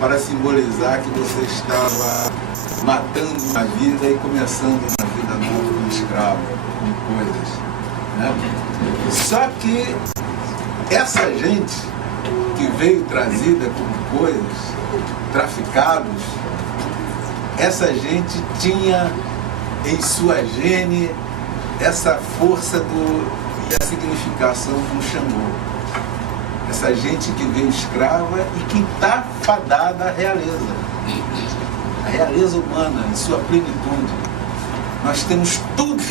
para simbolizar que você estava matando uma vida e começando uma vida nova como escravo, com coisas, né? Só que essa gente que veio trazida como coisas, traficados, essa gente tinha em sua gene essa força da significação com Xangô. Essa gente que veio escrava e que está fadada à realeza. A realeza humana, em sua plenitude. Nós temos tudo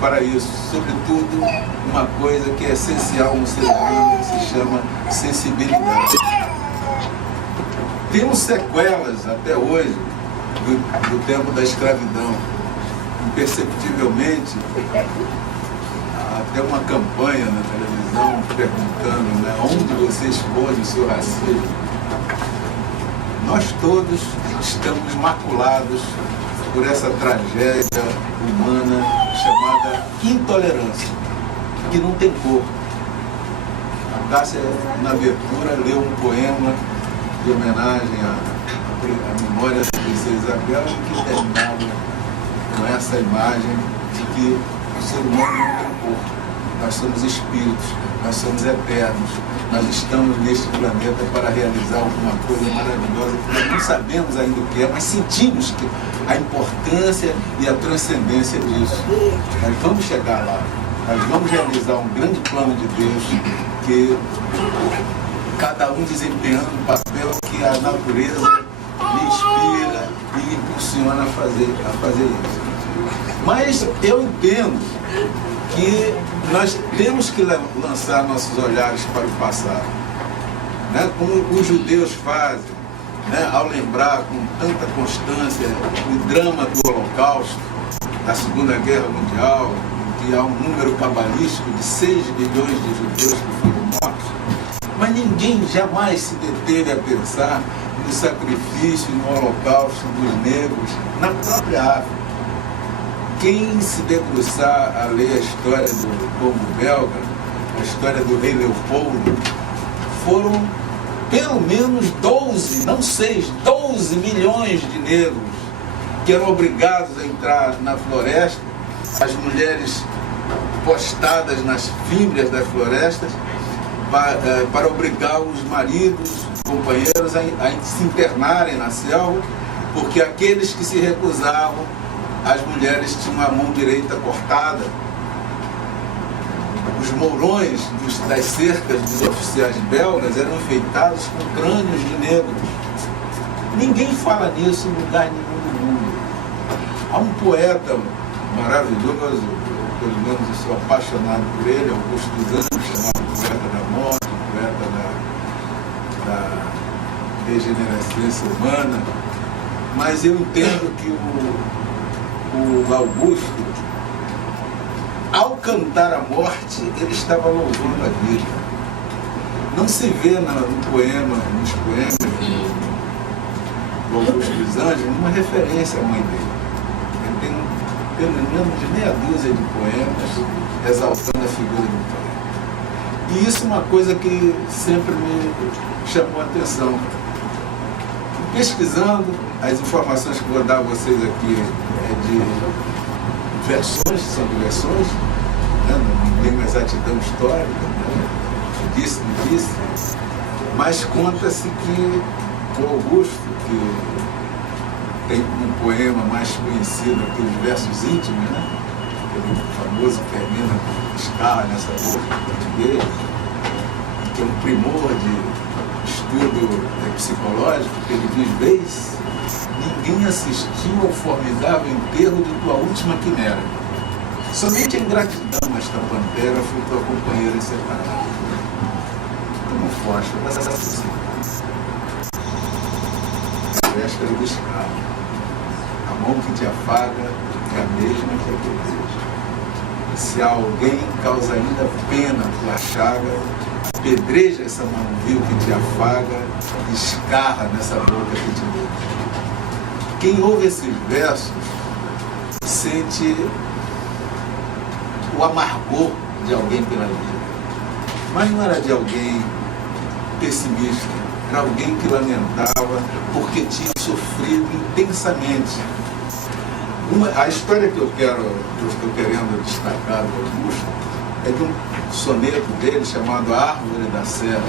para isso, sobretudo uma coisa que é essencial no ser humano, que se chama sensibilidade. Temos sequelas até hoje do tempo da escravidão. Imperceptivelmente, até uma campanha na televisão perguntando, né, onde você esconde o seu racismo. Nós todos estamos maculados por essa tragédia humana chamada intolerância, que não tem cor. A Cássia, na abertura, leu um poema de homenagem à memória da princesa Isabel, que terminava com essa imagem de que o ser humano não tem cor. Nós somos espíritos, nós somos eternos, nós estamos neste planeta para realizar alguma coisa maravilhosa que nós não sabemos ainda o que é, mas sentimos que a importância e a transcendência disso. Nós vamos chegar lá, nós vamos realizar um grande plano de Deus, que cada um desempenhando o papel que a natureza lhe inspira e lhe impulsiona a fazer isso. Mas eu entendo que nós temos que lançar nossos olhares para o passado, né? Como os judeus fazem, né? Ao lembrar com tanta constância o drama do Holocausto, da Segunda Guerra Mundial, em que há um número cabalístico de 6 milhões de judeus que foram mortos, mas ninguém jamais se deteve a pensar no sacrifício e no Holocausto dos negros na própria África. Quem se debruçar a ler a história do povo belga, a história do rei Leopoldo, foram pelo menos 12, não 6, 12 milhões de negros que eram obrigados a entrar na floresta, as mulheres postadas nas fímbrias das florestas, para obrigar os maridos, os companheiros a se internarem na selva, porque aqueles que se recusavam, as mulheres tinham a mão direita cortada. Os mourões das cercas dos oficiais belgas eram enfeitados com crânios de negros. Ninguém fala nisso em lugar nenhum do mundo. Há um poeta maravilhoso, pelo menos eu sou apaixonado por ele, Augusto dos Anjos, chamado Poeta da Morte, poeta da degenerescência humana. Mas eu entendo que o Augusto, ao cantar a morte, ele estava louvando a vida. Não se vê nos poemas do Augusto dos Anjos uma referência à mãe dele. Ele tem pelo menos meia dúzia de poemas exaltando a figura do poeta. E isso é uma coisa que sempre me chamou a atenção. Pesquisando, as informações que vou dar a vocês aqui de versões, são de versões, né? Não tem uma exatidão histórica, né? Disse, não disse, mas conta-se que o Augusto, que tem um poema mais conhecido, aqueles versos íntimos, né? Aquele famoso que termina com estar nessa boca portuguesa, que é um primor de estudo psicológico, que ele diz: vez, ninguém assistiu ao formidável enterro de tua última quimera. Somente a ingratidão desta pantera foi tua companheira inseparável. Como foge dessa sociedade. A véspera do escravo. A mão que te afaga é a mesma que a deseja. Se alguém causa ainda pena tua chaga, pedreja essa mão vil que te afaga, escarra nessa boca que te beija. Quem ouve esses versos sente o amargor de alguém pela vida, mas não era de alguém pessimista, Era alguém que lamentava porque tinha sofrido intensamente. A história que eu estou querendo destacar do Augusto é de um soneto dele chamado A Árvore da Serra.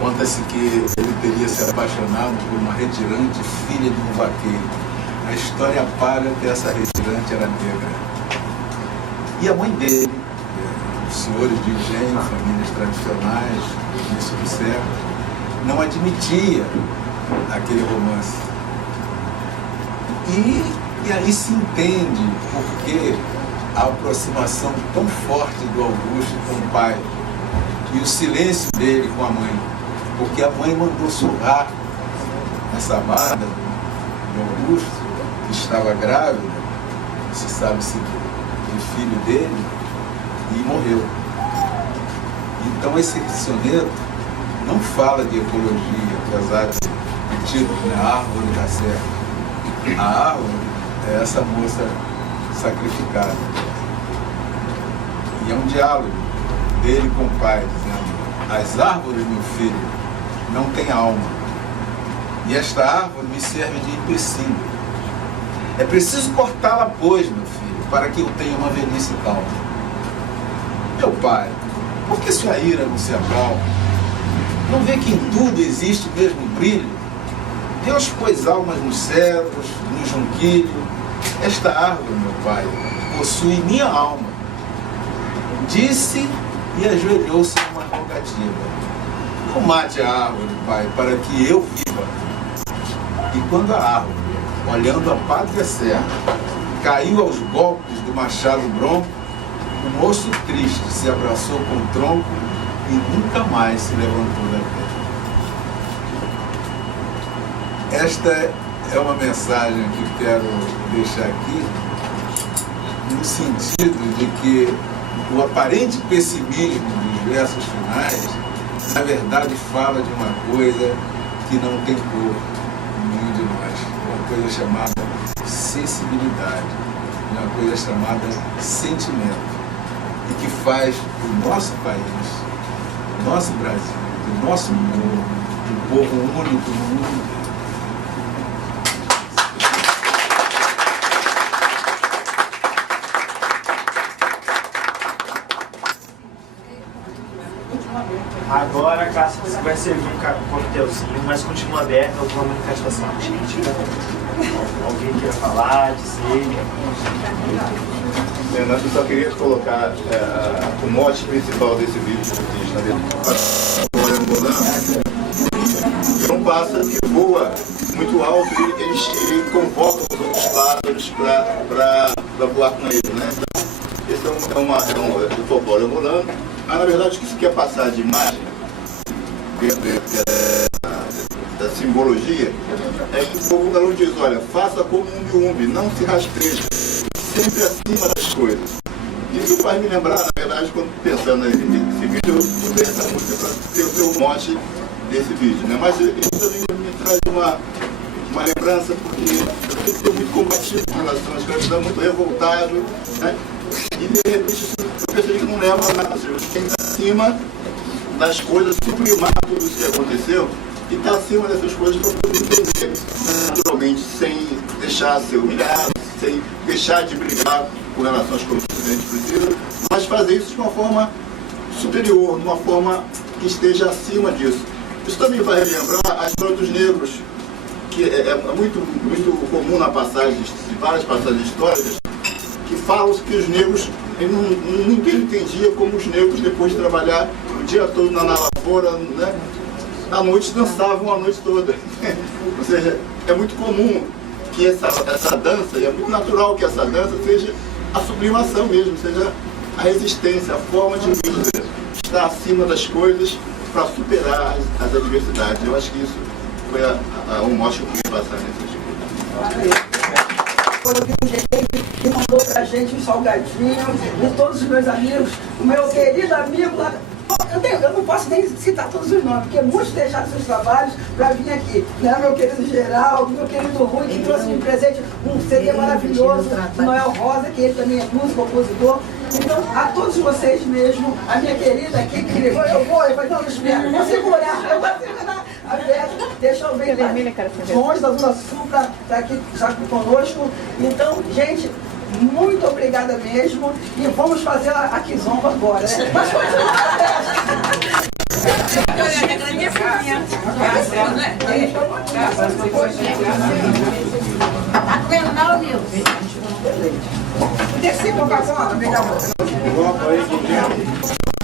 Conta-se que ele teria se apaixonado por uma retirante filha de um vaqueiro. A história apaga que essa retirante era negra. E a mãe dele, os senhores de engenho, famílias tradicionais, do início do século, não admitia aquele romance. E aí se entende por que a aproximação tão forte do Augusto com o pai e o silêncio dele com a mãe. Porque a mãe mandou surrar essa amada do Augusto, que estava grávida, se sabe se do filho dele, e morreu. Então esse soneto não fala de ecologia, apesar do título, né? A Árvore da Serra. A árvore é essa moça sacrificada. E é um diálogo dele com o pai, dizendo: as árvores, meu filho, não têm alma. E esta árvore me serve de empecilho. É preciso cortá-la, pois, meu filho, para que eu tenha uma velhice calma. Meu pai, por que sua ira não se acalma? Não vê que em tudo existe o mesmo brilho? Deus pôs almas nos cedros, no junquilho. Esta árvore, meu pai, possui minha alma. Disse e ajoelhou-se numa rogativa: não mate a árvore, pai, para que eu viva. E quando a árvore, olhando a pátria serra, caiu aos golpes do machado bronco, o moço triste se abraçou com o tronco e nunca mais se levantou da terra. Esta é uma mensagem que quero deixar aqui, no sentido de que o aparente pessimismo dos versos finais, na verdade, fala de uma coisa que não tem cor em nenhum de nós, uma coisa chamada sensibilidade, uma coisa chamada sentimento, e que faz o nosso país, o nosso Brasil, o nosso povo, um povo único no mundo. Agora a classe vai servir um coquetelzinho, mas continua aberta alguma manifestação artística. Alguém queira falar, dizer. Renato, eu só queria colocar o mote principal desse vídeo é um pássaro que voa muito alto e ele convoca os outros pássaros para voar com ele, né? Esse é do folclore angolano. Mas na verdade o que isso quer passar de imagem da simbologia é que o povo galão diz: olha, faça como um umbi, não se rastreje, sempre acima das coisas. Isso faz me lembrar, na verdade, quando pensando nesse vídeo, eu usei essa música para ter o seu mote desse vídeo, né? Mas isso também me traz uma lembrança, porque eu estou muito combativo com relação à escravidão, muito revoltado, né? E de repente eu percebi que não leva a nada, eu fiquei acima das coisas, sublimar tudo isso que aconteceu e estar acima dessas coisas para poder entender, naturalmente, sem deixar ser humilhado, sem deixar de brigar com relação às coisas que a gente precisa, mas fazer isso de uma forma superior, de uma forma que esteja acima disso. Isso também vai lembrar a história dos negros, que é muito comum na passagem, de várias passagens históricas, que falam que os negros, ninguém entendia como os negros, depois de trabalhar o dia todo na lavoura, né, à noite dançavam a noite toda. Ou seja, é muito comum que essa dança, e é muito natural que essa dança seja a sublimação mesmo, seja a resistência, a forma de vida, estar acima das coisas para superar as adversidades. Eu acho que isso foi um mote que eu queria passar nesse discurso. Quando eu vi um gente que mandou pra gente um salgadinho, e todos os meus amigos, o meu querido amigo lá. Eu não posso nem citar todos os nomes, porque muitos deixaram seus trabalhos para vir aqui. Né? Meu querido Geraldo, meu querido Rui, que trouxe de presente um CD maravilhoso, o Noel Rosa, que ele também é músico, compositor. Então, a todos vocês mesmo, a minha querida aqui, que ligou, eu falei, não, espera, vou segurar. veio longe da Zona Sul para estar aqui já conosco. Então, gente, muito obrigada mesmo. E vamos fazer a Kizomba agora, né? Mas continua a festa. Tá comendo não, Nilson? Desci com a Kizomba, obrigado. Igual aí,